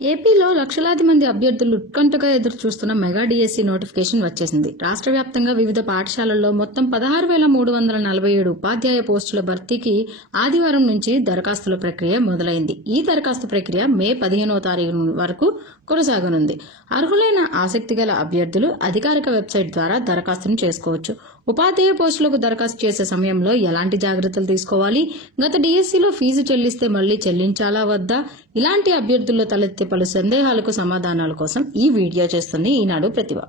ఏపీలో లక్షలాది మంది అభ్యర్థులు ఉత్కంఠగా ఎదురు చూస్తున్న మెగా డిఎస్సి నోటిఫికేషన్ వచ్చేసింది. రాష్ట్ర వ్యాప్తంగా వివిధ పాఠశాలల్లో మొత్తం 16,347 ఉపాధ్యాయ పోస్టుల భర్తీకి ఆదివారం నుంచి దరఖాస్తుల ప్రక్రియ మొదలైంది. ఈ దరఖాస్తు ప్రక్రియ మే 15వ తారీఖు వరకు కొనసాగనుంది. అర్హులైన ఆసక్తిగల అభ్యర్థులు అధికారిక వెబ్సైట్ ద్వారా దరఖాస్తును చేసుకోవచ్చు. ఉపాధ్యాయ పోస్టులకు దరఖాస్తు చేసే సమయంలో ఎలాంటి జాగ్రత్తలు తీసుకోవాలి, గత డిఎస్సిలో ఫీజు చెల్లిస్తే మళ్లీ చెల్లించాలా వద్దా, ఇలాంటి అభ్యర్థుల్లో తలెత్తే పలు సందేహాలకు సమాధానాల కోసం ఈ వీడియో చేస్తుంది ఈనాడు ప్రతిభ.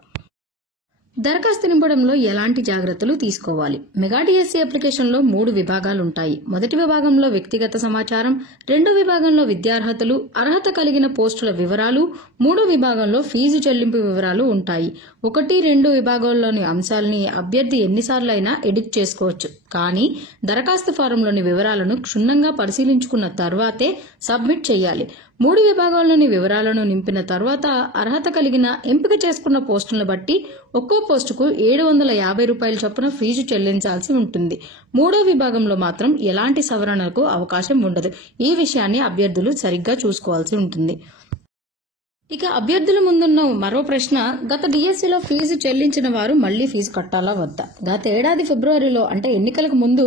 దరఖాస్తు నింపడంలో ఎలాంటి జాగ్రత్తలు తీసుకోవాలి? మెగా డిఎస్సి అప్లికేషన్లో 3 విభాగాలుంటాయి. మొదటి విభాగంలో వ్యక్తిగత సమాచారం, రెండో విభాగంలో విద్యార్హతలు, అర్హత కలిగిన పోస్టుల వివరాలు, మూడో విభాగంలో ఫీజు చెల్లింపు వివరాలు ఉంటాయి. 1, 2 విభాగాల్లోని అంశాలని అభ్యర్థి ఎన్నిసార్లైనా ఎడిట్ చేసుకోవచ్చు. కానీ దరఖాస్తు ఫారంలోని వివరాలను క్షుణ్ణంగా పరిశీలించుకున్న తర్వాతే సబ్మిట్ చేయాలి. 3 విభాగాల్లోని వివరాలను నింపిన తర్వాత అర్హత కలిగిన ఎంపిక చేసుకున్న పోస్టులను బట్టి ఒక్కో పోస్టుకు 750 రూపాయల చొప్పున ఫీజు చెల్లించాల్సి ఉంటుంది. మూడో విభాగంలో మాత్రం ఎలాంటి సవరణలకు అవకాశం ఉండదు. ఈ విషయాన్ని అభ్యర్థులు సరిగ్గా చూసుకోవాల్సి ఉంటుంది. ఇక అభ్యర్థుల ముందున్న మరో ప్రశ్న, గత డిఎస్సిలో ఫీజు చెల్లించిన వారు మళ్లీ ఫీజు కట్టాలా వద్దా? గత ఏడాది ఫిబ్రవరిలో అంటే ఎన్నికలకు ముందు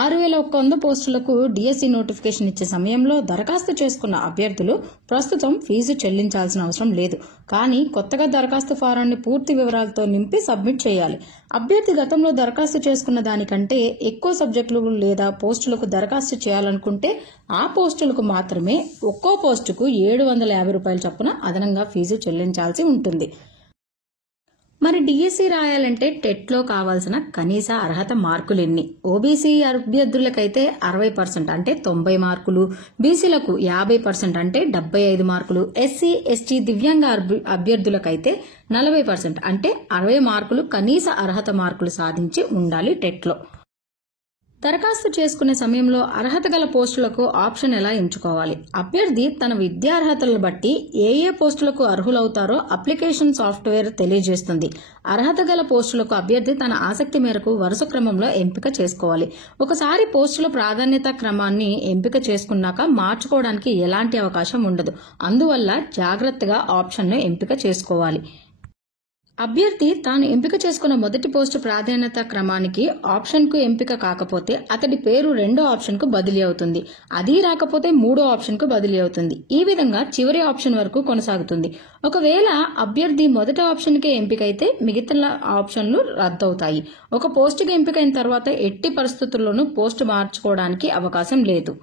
6,100 పోస్టులకు డిఎస్సి నోటిఫికేషన్ ఇచ్చే సమయంలో దరఖాస్తు చేసుకున్న అభ్యర్థులు ప్రస్తుతం ఫీజు చెల్లించాల్సిన అవసరం లేదు. కానీ కొత్తగా దరఖాస్తు ఫారాన్ని పూర్తి వివరాలతో నింపి సబ్మిట్ చేయాలి. అభ్యర్థి గతంలో దరఖాస్తు చేసుకున్న దానికంటే ఎక్కువ సబ్జెక్టులు లేదా పోస్టులకు దరఖాస్తు చేయాలనుకుంటే ఆ పోస్టులకు మాత్రమే ఒక్కో పోస్టుకు 750 రూపాయల చొప్పున అదనంగా ఫీజు చెల్లించాల్సి ఉంటుంది. మరి డిఎస్సి రాయాలంటే టెట్లో కావాల్సిన కనీస అర్హత మార్కులు ఎన్ని? ఓబీసీ అభ్యర్థులకైతే 60% అంటే 90 మార్కులు, బీసీలకు 50% అంటే 75 మార్కులు, ఎస్సీ, ఎస్టీ, దివ్యాంగ అభ్యర్థులకైతే 40% అంటే 60 మార్కులు కనీస అర్హత మార్కులు సాధించి ఉండాలి టెట్లో. దరఖాస్తు చేసుకునే సమయంలో అర్హత గల పోస్టులకు ఆప్షన్ ఎలా ఎంచుకోవాలి? అభ్యర్థి తన విద్యార్హతలను బట్టి ఏ పోస్టులకు అర్హులవుతారో అప్లికేషన్ సాఫ్ట్వేర్ తెలియజేస్తుంది. అర్హత గల పోస్టులకు అభ్యర్థి తన ఆసక్తి మేరకు వరుస క్రమంలో ఎంపిక చేసుకోవాలి. ఒకసారి పోస్టుల ప్రాధాన్యత క్రమాన్ని ఎంపిక చేసుకున్నాక మార్చుకోవడానికి ఎలాంటి అవకాశం ఉండదు. అందువల్ల జాగ్రత్తగా ఆప్షన్ను ఎంపిక చేసుకోవాలి. అభ్యర్థి తాను ఎంపిక చేసుకున్న మొదటి పోస్టు ప్రాధాన్యత క్రమానికి ఆప్షన్కు ఎంపిక కాకపోతే అతడి పేరు రెండో ఆప్షన్కు బదిలీ అవుతుంది. అది రాకపోతే మూడో ఆప్షన్కు బదిలీ అవుతుంది. ఈ విధంగా చివరి ఆప్షన్ వరకు కొనసాగుతుంది. ఒకవేళ అభ్యర్థి మొదటి ఆప్షన్కే ఎంపికైతే మిగతా ఆప్షన్లు రద్దవుతాయి. ఒక పోస్టుకి ఎంపికైన తర్వాత ఎట్టి పరిస్థితుల్లోనూ పోస్టు మార్చుకోవడానికి అవకాశం లేదు.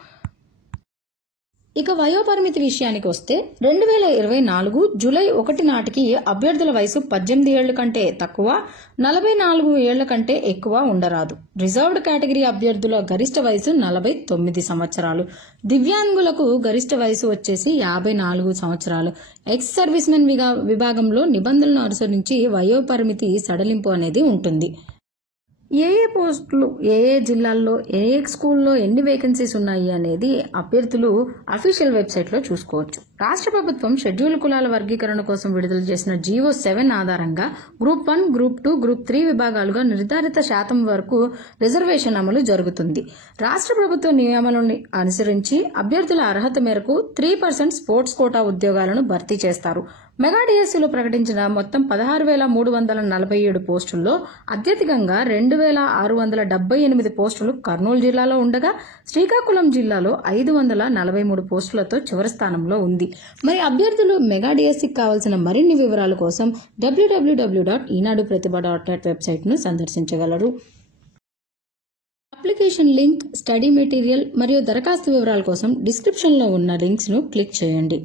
ఇక వయోపరిమితి విషయానికి వస్తే 2024 జూలై 1 నాటికి అభ్యర్థుల వయసు 18 ఏళ్ల కంటే తక్కువ, 44 ఏళ్ల కంటే ఎక్కువ ఉండరాదు. రిజర్వ్డ్ కేటగిరీ అభ్యర్థుల గరిష్ట వయసు 49 సంవత్సరాలు, దివ్యాంగులకు గరిష్ట వయసు వచ్చేసి 54 సంవత్సరాలు. ఎక్స్ సర్వీస్ మెన్ విభాగంలో నిబంధనలను అనుసరించి వయోపరిమితి సడలింపు అనేది ఉంటుంది. ఏ పోస్టులు ఏ జిల్లాల్లో ఏ స్కూల్లో ఎన్ని వేకెన్సీస్ ఉన్నాయి అనేది అభ్యర్థులు అఫీషియల్ వెబ్సైట్లో చూసుకోవచ్చు. రాష్ట్ర ప్రభుత్వం షెడ్యూల్ కులాల వర్గీకరణ కోసం విడుదల చేసిన జీవో 7 ఆధారంగా గ్రూప్ 1, గ్రూప్ 2, గ్రూప్ 3 విభాగాలుగా నిర్ధారిత శాతం వరకు రిజర్వేషన్ అమలు జరుగుతుంది. రాష్ట్ర ప్రభుత్వ నియమాలను అనుసరించి అభ్యర్థుల అర్హత మేరకు 3% స్పోర్ట్స్ కోటా ఉద్యోగాలను భర్తీ చేస్తారు. మెగా డిఎస్సిలో ప్రకటించిన మొత్తం 16,347 పోస్టుల్లో అత్యధికంగా 2,678 పోస్టులు కర్నూలు జిల్లాలో ఉండగా శ్రీకాకుళం జిల్లాలో 543 పోస్టులతో చివరి స్థానంలో ఉంది. మరి అభ్యర్థులు మెగా డిఎస్సికి కావాల్సిన మరిన్ని వివరాల కోసం www.eenadupratiba.net వెబ్సైట్ను సందర్శించగలరు. అప్లికేషన్ లింక్, స్టడీ మెటీరియల్ మరియు దరఖాస్తు వివరాల కోసం డిస్క్రిప్షన్లో ఉన్న లింక్స్ను క్లిక్ చేయండి.